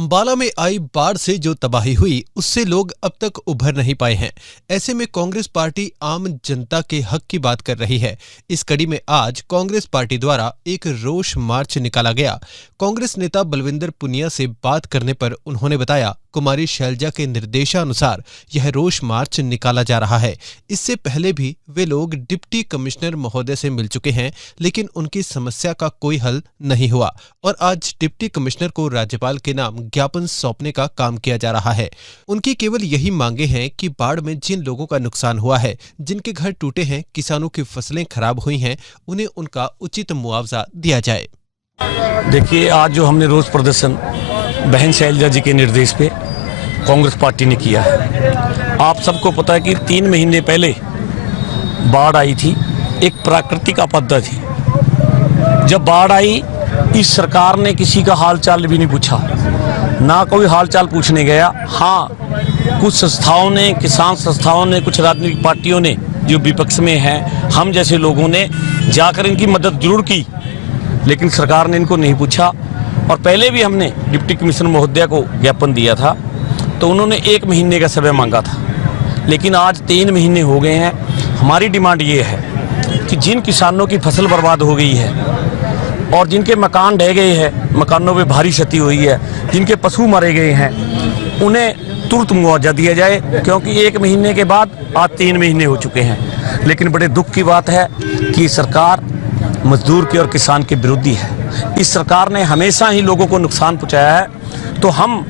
अंबाला में आई बाढ़ से जो तबाही हुई उससे लोग अब तक उभर नहीं पाए हैं। ऐसे में कांग्रेस पार्टी आम जनता के हक की बात कर रही है। इस कड़ी में आज कांग्रेस पार्टी द्वारा एक रोष मार्च निकाला गया। कांग्रेस नेता बलविंदर पुनिया से बात करने पर उन्होंने बताया, कुमारी शैलजा के निर्देशानुसार यह रोष मार्च निकाला जा रहा है। इससे पहले भी वे लोग डिप्टी कमिश्नर महोदय से मिल चुके हैं, लेकिन उनकी समस्या का कोई हल नहीं हुआ और आज डिप्टी कमिश्नर को राज्यपाल के नाम ज्ञापन सौंपने का काम किया जा रहा है। उनकी केवल यही मांगे हैं कि बाढ़ में जिन लोगों का नुकसान हुआ है, जिनके घर टूटे हैं, किसानों की फसलें खराब हुई हैं, उन्हें उनका उचित मुआवजा दिया जाए। देखिए, आज जो हमने रोज प्रदर्शन बहन शैलजा जी के निर्देश पे कांग्रेस पार्टी ने किया है। आप सबको पता है कि 3 महीने पहले बाढ़ आई थी, एक प्राकृतिक आपदा थी। जब बाढ़ आई, इस सरकार ने किसी का हाल चाल भी नहीं पूछा, ना कोई हाल चाल पूछने गया। हाँ, कुछ संस्थाओं ने, किसान संस्थाओं ने, कुछ राजनीतिक पार्टियों ने जो विपक्ष में हैं, हम जैसे लोगों ने जाकर इनकी मदद जरूर की, लेकिन सरकार ने इनको नहीं पूछा। और पहले भी हमने डिप्टी कमिश्नर महोदया को ज्ञापन दिया था, तो उन्होंने 1 महीने का समय मांगा था, लेकिन आज 3 महीने हो गए हैं। हमारी डिमांड ये है कि जिन किसानों की फसल बर्बाद हो गई है और जिनके मकान ढह गए हैं, मकानों में भारी क्षति हुई है, जिनके पशु मारे गए हैं, उन्हें तुरंत मुआवजा दिया जाए, क्योंकि 1 महीने के बाद आज 3 महीने हो चुके हैं। लेकिन बड़े दुख की बात है कि सरकार मजदूर के और किसान के विरोधी है। इस सरकार ने हमेशा ही लोगों को नुकसान पहुंचाया है। तो हम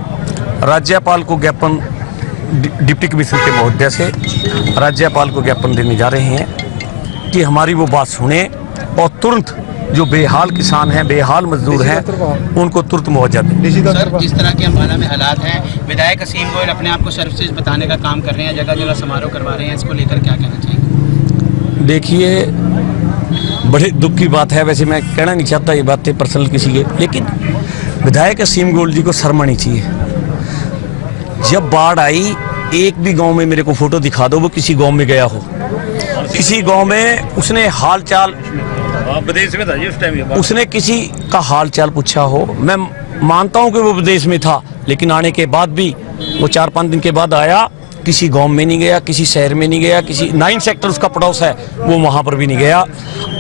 राज्यपाल को ज्ञापन, डिप्टी कमिश्नर के महोदय से राज्यपाल को ज्ञापन देने जा रहे हैं कि हमारी वो बात सुने और तुरंत जो बेहाल किसान हैं, बेहाल मजदूर हैं, उनको तुरंत मुआवजा दें। सर, जिस तरह के अंबाला में हालात हैं, विधायक असीम गोयल अपने आप को सर्वश्रेष्ठ बताने का काम कर रहे हैं, जगह जगह समारोह करवा रहे हैं, इसको लेकर क्या कहना चाहिए? देखिए, बड़े दुख की बात है। वैसे मैं कहना नहीं चाहता ये बातें पर्सनल किसी के, लेकिन विधायक असीम गोयल जी को शर्म आनी चाहिए। जब बाढ़ आई, एक भी गांव में मेरे को फोटो दिखा दो वो किसी गांव में गया हो, किसी गांव में उसने हाल चाल, विदेश में था उस टाइम, उसने किसी का हाल चाल पूछा हो। मैं मानता हूं कि वो विदेश में था, लेकिन आने के बाद भी वो 4-5 दिन के बाद आया, किसी गांव में नहीं गया, किसी शहर में नहीं गया, किसी 9 सेक्टर उसका पड़ोस है, वो वहां पर भी नहीं गया।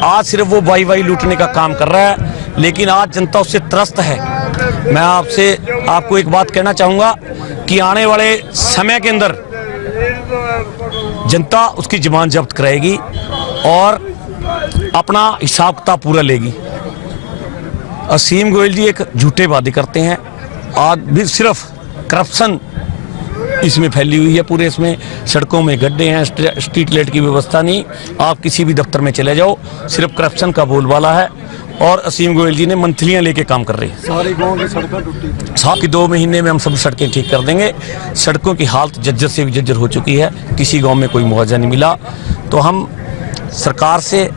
आज सिर्फ वो वाई लूटने का काम कर रहा है, लेकिन आज जनता उससे त्रस्त है। मैं आपको एक बात कहना चाहूंगा कि आने वाले समय के अंदर जनता उसकी जमानत जब्त कराएगी और अपना हिसाब किताब पूरा लेगी। असीम गोयल जी एक झूठे वादे करते हैं। आज भी सिर्फ करप्शन इसमें फैली हुई है पूरे। इसमें सड़कों में गड्ढे हैं, स्ट्रीट लाइट की व्यवस्था नहीं। आप किसी भी दफ्तर में चले जाओ, सिर्फ करप्शन का बोलबाला है। और असीम गोयल जी ने मंथलियां लेके काम कर रहे हैं। सारे गांव की सड़कें टूटी, साथ ही 2 महीने में हम सब सड़कें ठीक कर देंगे। सड़कों की हालत जर्जर से भी जर्जर हो चुकी है, किसी गाँव में कोई मुआवजा नहीं मिला। तो हम सरकार से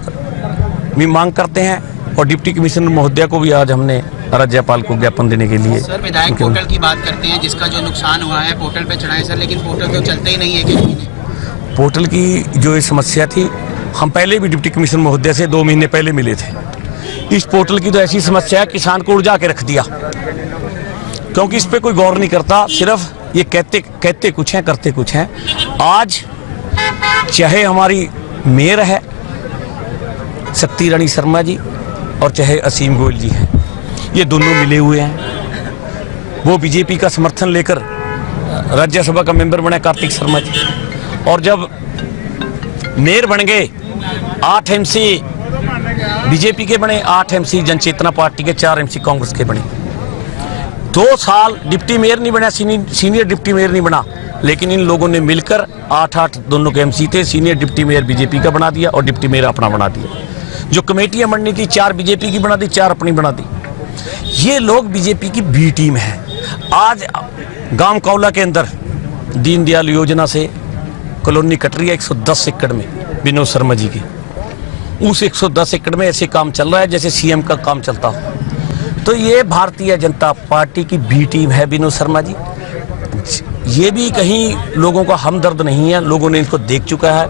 भी मांग करते हैं और डिप्टी कमिश्नर महोदया को भी आज हमने राज्यपाल को ज्ञापन देने के लिए। सर, विधायक पोर्टल की बात करते हैं, जिसका जो नुकसान हुआ है पोर्टल पे चढ़ाए सर, लेकिन पोर्टल तो चलते ही नहीं है कि पोर्टल की जो समस्या थी, हम पहले भी डिप्टी कमिश्नर महोदय से 2 महीने पहले मिले थे। इस पोर्टल की तो ऐसी समस्या है, किसान को उलझा के रख दिया, क्योंकि इस पे कोई गौर नहीं करता। सिर्फ ये कहते कुछ हैं, करते कुछ हैं। आज चाहे हमारी मेयर है शक्ति रानी शर्मा जी और चाहे असीम गोयल जी हैं, ये दोनों मिले हुए हैं। वो बीजेपी का समर्थन लेकर राज्यसभा का मेंबर बने कार्तिक शर्मा जी, और जब मेयर बन गए 8 MC बीजेपी के बने, 8 MC जनचेतना पार्टी के, 4 MC कांग्रेस के बने। 2 साल डिप्टी मेयर नहीं बना, सीनियर डिप्टी मेयर नहीं बना, लेकिन इन लोगों ने मिलकर 8 दोनों के MC थे। सीनियर डिप्टी मेयर बीजेपी का बना दिया और डिप्टी मेयर अपना बना दिया। जो कमेटियां बननी थी 4 बीजेपी की बना दी, 4 अपनी बना दी। ये लोग बीजेपी की बी टीम है। आज गांव कौला के अंदर दीनदयाल योजना से कॉलोनी कट रही है 110 एकड़ में, विनोद शर्मा जी की। उस 110 एकड़ में ऐसे काम चल रहा है जैसे सीएम का काम चलता हो। तो ये भारतीय जनता पार्टी की बी टीम है विनोद शर्मा जी। ये भी कहीं लोगों का हमदर्द नहीं है, लोगों ने इनको देख चुका है।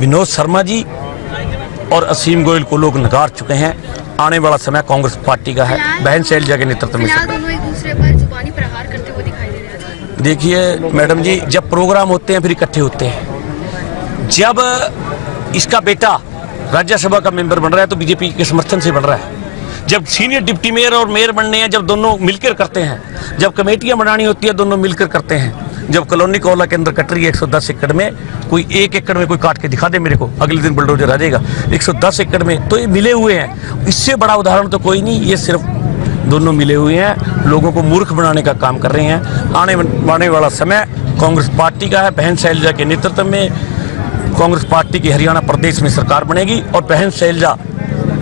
विनोद शर्मा जी और असीम गोयल को लोग नकार चुके हैं। आने वाला समय कांग्रेस पार्टी का है, बहन शैलजा के नेतृत्व में। दोनों एक दूसरे पर जुबानी प्रहार करते देखिए मैडम जी, जब प्रोग्राम होते हैं फिर इकट्ठे होते हैं। जब इसका बेटा राज्यसभा का मेंबर बन रहा है तो बीजेपी के समर्थन से बन रहा है। जब सीनियर डिप्टी मेयर और मेयर बनने हैं, जब दोनों मिलकर करते हैं, जब कमेटियां बनानी होती है दोनों मिलकर करते हैं। जब कॉलोनी कोला के अंदर कट रही है 110 एकड़ में, कोई 1 एकड़ में कोई काट के दिखा दे मेरे को, अगले दिन बुलडोजर आ जाएगा। 110 एकड़ में तो ये मिले हुए हैं, इससे बड़ा उदाहरण तो कोई नहीं। ये सिर्फ दोनों मिले हुए हैं, लोगों को मूर्ख बनाने का काम कर रहे हैं। आने वाला समय कांग्रेस पार्टी का है। बहन शैलजा के नेतृत्व में कांग्रेस पार्टी की हरियाणा प्रदेश में सरकार बनेगी और बहन शैलजा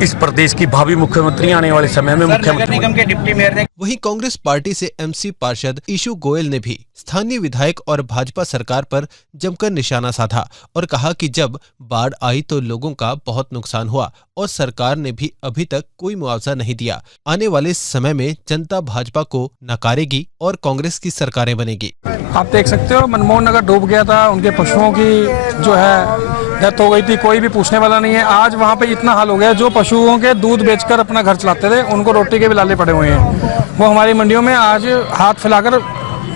इस प्रदेश की भावी मुख्यमंत्री आने वाले समय में मुख्यमंत्री निगम के डिप्टी मेयर ने वहीं कांग्रेस पार्टी से एमसी पार्षद ईशू गोयल ने भी स्थानीय विधायक और भाजपा सरकार पर जमकर निशाना साधा और कहा कि जब बाढ़ आई तो लोगों का बहुत नुकसान हुआ और सरकार ने भी अभी तक कोई मुआवजा नहीं दिया। आने वाले समय में जनता भाजपा को नकारेगी और कांग्रेस की सरकारें बनेगी। आप देख सकते हो मनमोहन नगर डूब गया था, उनके पशुओं की जो है डेथ हो गई थी, कोई भी पूछने वाला नहीं है। आज वहाँ पे इतना हाल हो गया, जो पशुओं के दूध बेचकर अपना घर चलाते थे उनको रोटी के भी लाले पड़े हुए हैं। वो हमारी मंडियों में आज हाथ फैलाकर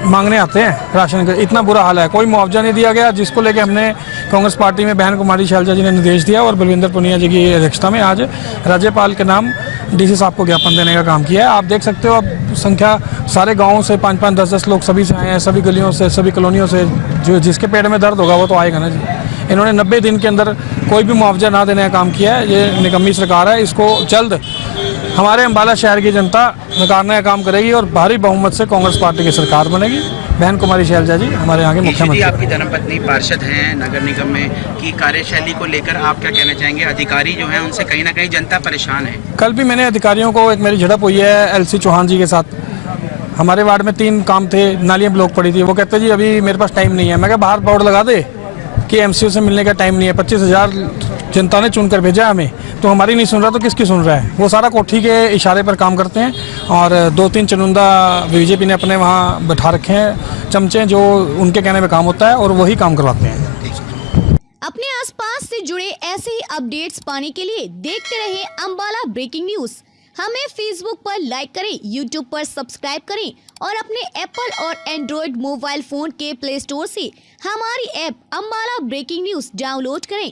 मांगने आते हैं राशन का। इतना बुरा हाल है, कोई मुआवजा नहीं दिया गया, जिसको लेके हमने कांग्रेस पार्टी में बहन कुमारी शैलजा जी ने निर्देश दिया और बलविंदर पुनिया जी की अध्यक्षता में आज राज्यपाल के नाम डीसी साहब को ज्ञापन देने का काम किया है। आप देख सकते हो अब संख्या सारे गाँवों से 5-5, 10-10 लोग सभी से आए हैं, सभी गलियों से, सभी कॉलोनियों से। जो जिसके पेट में दर्द होगा वो तो आएगा ना जी। इन्होंने 90 दिन के अंदर कोई भी मुआवजा ना देने का काम किया है। ये निकम्मी सरकार है, इसको जल्द हमारे अम्बाला शहर की जनता नकारने का काम करेगी और भारी बहुमत से कांग्रेस पार्टी की सरकार बनेगी। बहन कुमारी शैलजा जी हमारे यहाँ के मुख्यमंत्री। आपकी धर्मपत्नी पार्षद हैं नगर निगम में, की कार्यशैली को लेकर आप क्या कहना चाहेंगे? अधिकारी जो हैं उनसे कहीं ना कहीं जनता परेशान है। कल भी मैंने अधिकारियों को, एक मेरी झड़प हुई है एलसी चौहान जी के साथ। हमारे वार्ड में 3 काम थे, नालियाँ ब्लॉक पड़ी थी। वो कहते जी अभी मेरे पास टाइम नहीं है। मैं कहा बाहर बोर्ड लगा दे कि एमसीओ से मिलने का टाइम नहीं है। 25,000 जनता ने चुनकर भेजा हमें, तो हमारी नहीं सुन रहा तो किसकी सुन रहा है? वो सारा कोठी के इशारे पर काम करते हैं और 2-3 चुनिंदा बीजेपी ने अपने वहाँ बैठा रखे हैं चमचे, जो उनके कहने पे काम होता है और वही काम करवाते हैं। अपने आसपास से जुड़े ऐसे ही अपडेट्स पाने के लिए देखते रहिए अम्बाला ब्रेकिंग न्यूज। हमें फेसबुक पर लाइक करें, यूट्यूब पर सब्सक्राइब करें और अपने एप्पल और एंड्रॉयड मोबाइल फोन के प्ले स्टोर से हमारी app Ambala breaking news download करें।